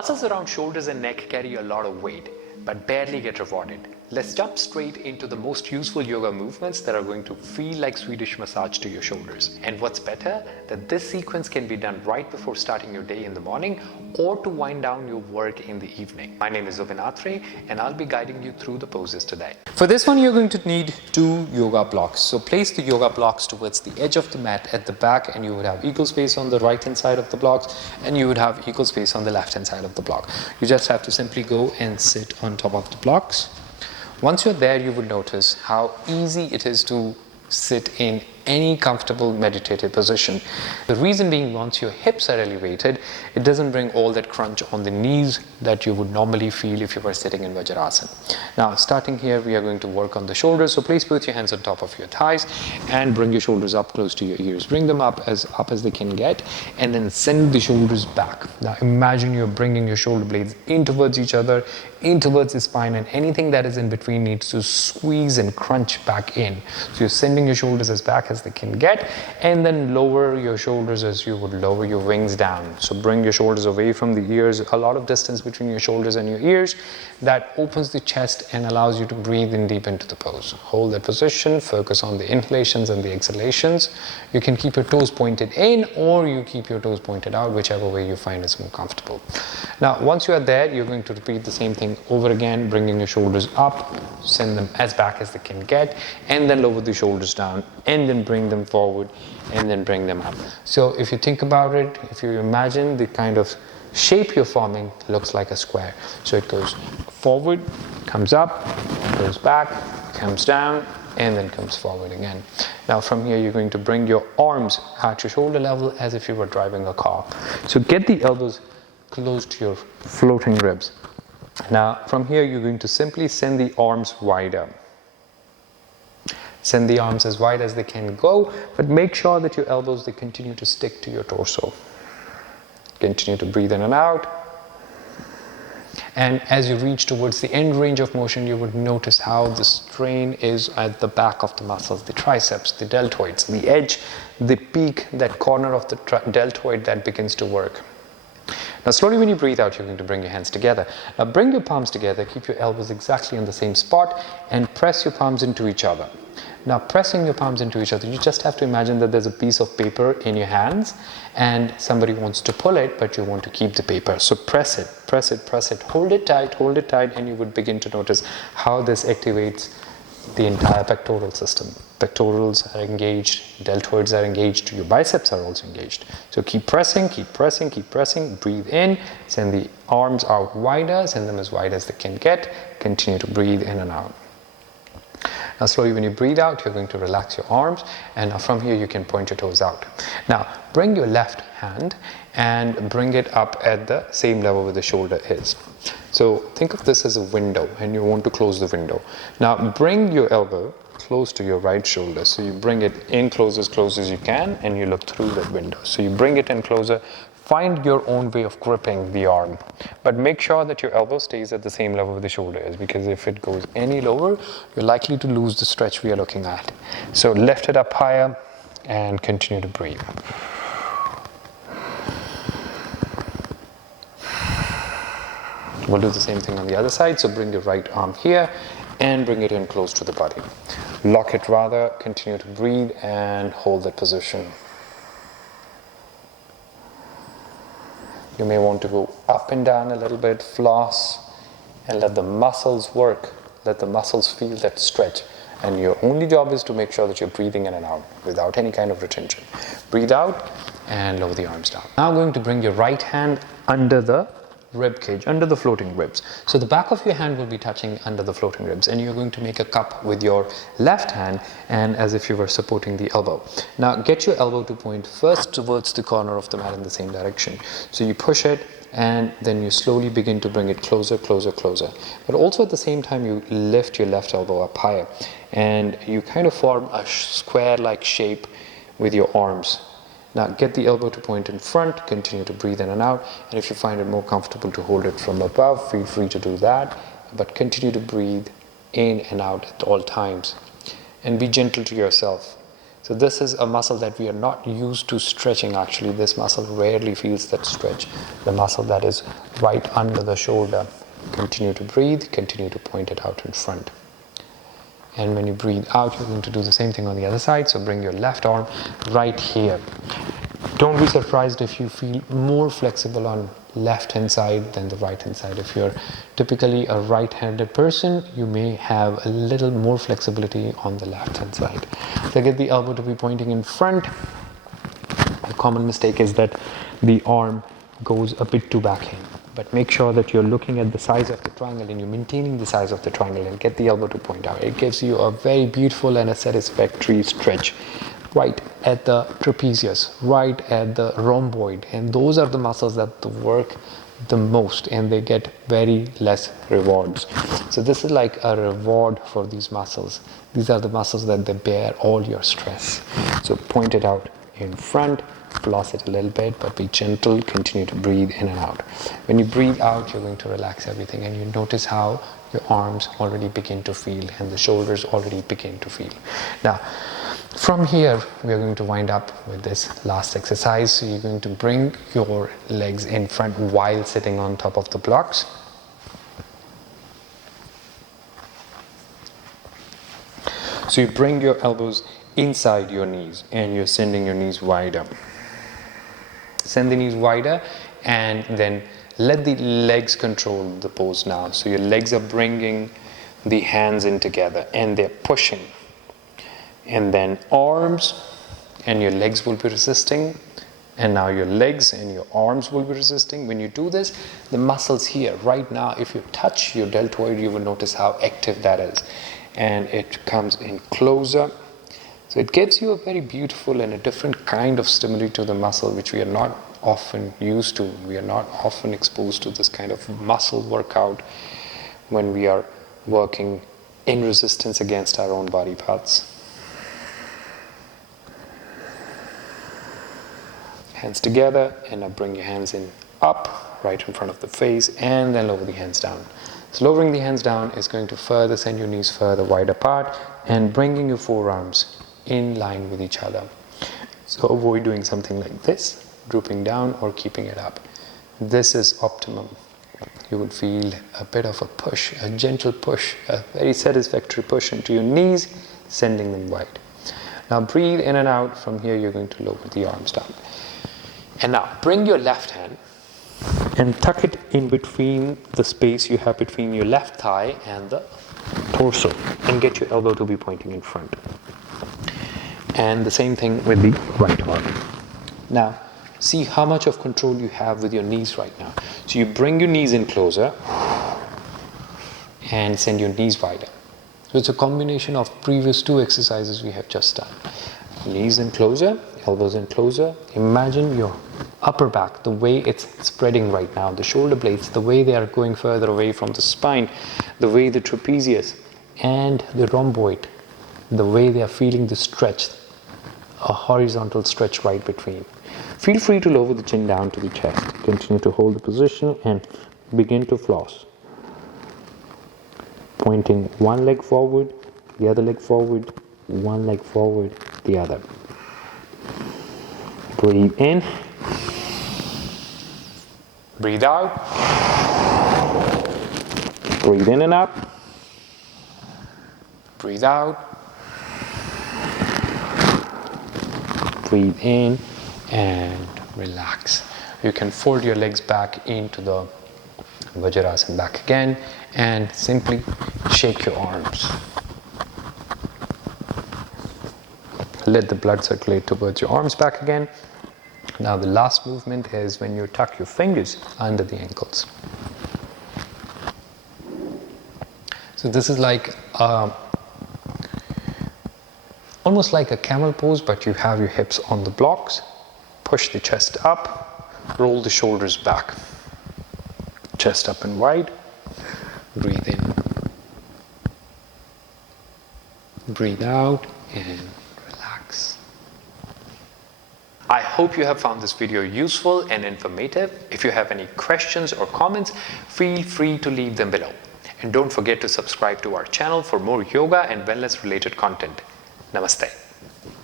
Muscles around shoulders and neck carry a lot of weight, but barely get rewarded. Let's jump straight into the most useful yoga movements that are going to feel like Swedish massage to your shoulders. And what's better, that this sequence can be done right before starting your day in the morning or to wind down your work in the evening. My name is Zubin Atre and I'll be guiding you through the poses today. For this one, you're going to need 2 yoga blocks. So place the yoga blocks towards the edge of the mat at the back, and you would have equal space on the right hand side of the blocks and you would have equal space on the left hand side of the block. You just have to simply go and sit on top of the blocks. Once you're there, you would notice how easy it is to sit in any comfortable meditative position. The reason being, once your hips are elevated, it doesn't bring all that crunch on the knees that you would normally feel if you were sitting in Vajrasana. Now, starting here, we are going to work on the shoulders. So place both your hands on top of your thighs and bring your shoulders up close to your ears. Bring them up as they can get, and then send the shoulders back. Now, imagine you're bringing your shoulder blades in towards each other, in towards the spine, and anything that is in between needs to squeeze and crunch back in. So you're sending your shoulders as back as they can get, and then lower your shoulders as you would lower your wings down. So bring your shoulders away from the ears, a lot of distance between your shoulders and your ears. That opens the chest and allows you to breathe in deep into the pose. Hold that position, focus on the inhalations and the exhalations. You can keep your toes pointed in or you keep your toes pointed out, whichever way you find is more comfortable. Now, once you are there, you're going to repeat the same thing over again, bringing your shoulders up, send them as back as they can get, and then lower the shoulders down, and then bring them forward, and then bring them up. So if you think about it, if you imagine the kind of shape you're forming looks like a square. So it goes forward, comes up, goes back, comes down, and then comes forward again. Now from here, you're going to bring your arms at your shoulder level as if you were driving a car. So get the elbows close to your floating ribs. Now from here, you're going to simply send the arms wider. Send the arms as wide as they can go, but make sure that your elbows, they continue to stick to your torso. Continue to breathe in and out. And as you reach towards the end range of motion, you would notice how the strain is at the back of the muscles, the triceps, the deltoids, the edge, the peak, that corner of the deltoid that begins to work. Now slowly when you breathe out, you're going to bring your hands together. Now bring your palms together, keep your elbows exactly on the same spot, and press your palms into each other. Now pressing your palms into each other, you just have to imagine that there's a piece of paper in your hands and somebody wants to pull it, but you want to keep the paper. So press it, press it, press it, hold it tight, and you would begin to notice how this activates the entire pectoral system. Pectorals are engaged, deltoids are engaged, your biceps are also engaged. So keep pressing, keep pressing, keep pressing, breathe in, send the arms out wider, send them as wide as they can get, continue to breathe in and out. Now slowly when you breathe out, you're going to relax your arms, and now from here you can point your toes out. Now bring your left hand and bring it up at the same level where the shoulder is. So think of this as a window and you want to close the window. Now bring your elbow close to your right shoulder. So you bring it in close as you can and you look through that window. So you bring it in closer. Find your own way of gripping the arm, but make sure that your elbow stays at the same level where the shoulder is, because if it goes any lower, you're likely to lose the stretch we are looking at. So lift it up higher and continue to breathe. We'll do the same thing on the other side. So bring your right arm here and bring it in close to the body. Lock it rather, continue to breathe and hold that position. You may want to go up and down a little bit, floss, and let the muscles work. Let the muscles feel that stretch. And your only job is to make sure that you're breathing in and out without any kind of retention. Breathe out and lower the arms down. Now I'm going to bring your right hand under the rib cage, under the floating ribs. So the back of your hand will be touching under the floating ribs, and you're going to make a cup with your left hand and as if you were supporting the elbow. Now get your elbow to point first towards the corner of the mat in the same direction. So you push it and then you slowly begin to bring it closer, closer, closer. But also at the same time you lift your left elbow up higher and you kind of form a square-like shape with your arms. Now get the elbow to point in front, continue to breathe in and out, and if you find it more comfortable to hold it from above, feel free to do that, but continue to breathe in and out at all times. And be gentle to yourself. So this is a muscle that we are not used to stretching actually. This muscle rarely feels that stretch. The muscle that is right under the shoulder. Continue to breathe, continue to point it out in front. And when you breathe out, you're going to do the same thing on the other side. So bring your left arm right here. Don't be surprised if you feel more flexible on left hand side than the right hand side. If you're typically a right-handed person, you may have a little more flexibility on the left hand side. So get the elbow to be pointing in front. A common mistake is that the arm goes a bit too backhand. But make sure that you're looking at the size of the triangle and you're maintaining the size of the triangle, and get the elbow to point out. It gives you a very beautiful and a satisfactory stretch right at the trapezius, right at the rhomboid, and those are the muscles that work the most and they get very less rewards. So this is like a reward for these muscles. These are the muscles that they bear all your stress. So point it out in front, floss it a little bit, but be gentle, continue to breathe in and out. When you breathe out, you're going to relax everything, and you notice how your arms already begin to feel and the shoulders already begin to feel. Now, from here, we are going to wind up with this last exercise. So you're going to bring your legs in front while sitting on top of the blocks. So you bring your elbows inside your knees and you're sending your knees wider. Send the knees wider and then let the legs control the pose now. So your legs are bringing the hands in together and they're pushing. And then arms and your legs will be resisting, and now your legs and your arms will be resisting. When you do this, the muscles here right now, if you touch your deltoid, you will notice how active that is, and it comes in closer. So it gives you a very beautiful and a different kind of stimuli to the muscle, which we are not often used to. We are not often exposed to this kind of muscle workout when we are working in resistance against our own body parts. Hands together, and now bring your hands in up, right in front of the face, and then lower the hands down. So lowering the hands down is going to further send your knees further wide apart and bringing your forearms in line with each other. So avoid doing something like this, drooping down or keeping it up. This is optimum. You would feel a bit of a push, a gentle push, a very satisfactory push into your knees, sending them wide. Now breathe in and out. From here, you're going to lower the arms down. And now bring your left hand and tuck it in between the space you have between your left thigh and the torso, and get your elbow to be pointing in front. And the same thing with the right arm. Now see how much of control you have with your knees right now. So you bring your knees in closer and send your knees wider. So it's a combination of previous two exercises we have just done. Knees in closer, elbows in closer. Imagine your upper back, the way it's spreading right now, the shoulder blades, the way they are going further away from the spine, the way the trapezius and the rhomboid, the way they are feeling the stretch, a horizontal stretch right between. Feel free to lower the chin down to the chest. Continue to hold the position and begin to floss. Pointing one leg forward, the other leg forward, one leg forward, the other. Breathe in. Breathe out. Breathe in and up. Breathe out. Breathe in and relax. You can fold your legs back into the Vajrasana back again and simply shake your arms. Let the blood circulate towards your arms back again. Now the last movement is when you tuck your fingers under the ankles. So this is like almost like a camel pose, but you have your hips on the blocks. Push the chest up, roll the shoulders back. Chest up and wide. Breathe in. Breathe out and relax. I hope you have found this video useful and informative. If you have any questions or comments, feel free to leave them below. And don't forget to subscribe to our channel for more yoga and wellness related content. Namaste.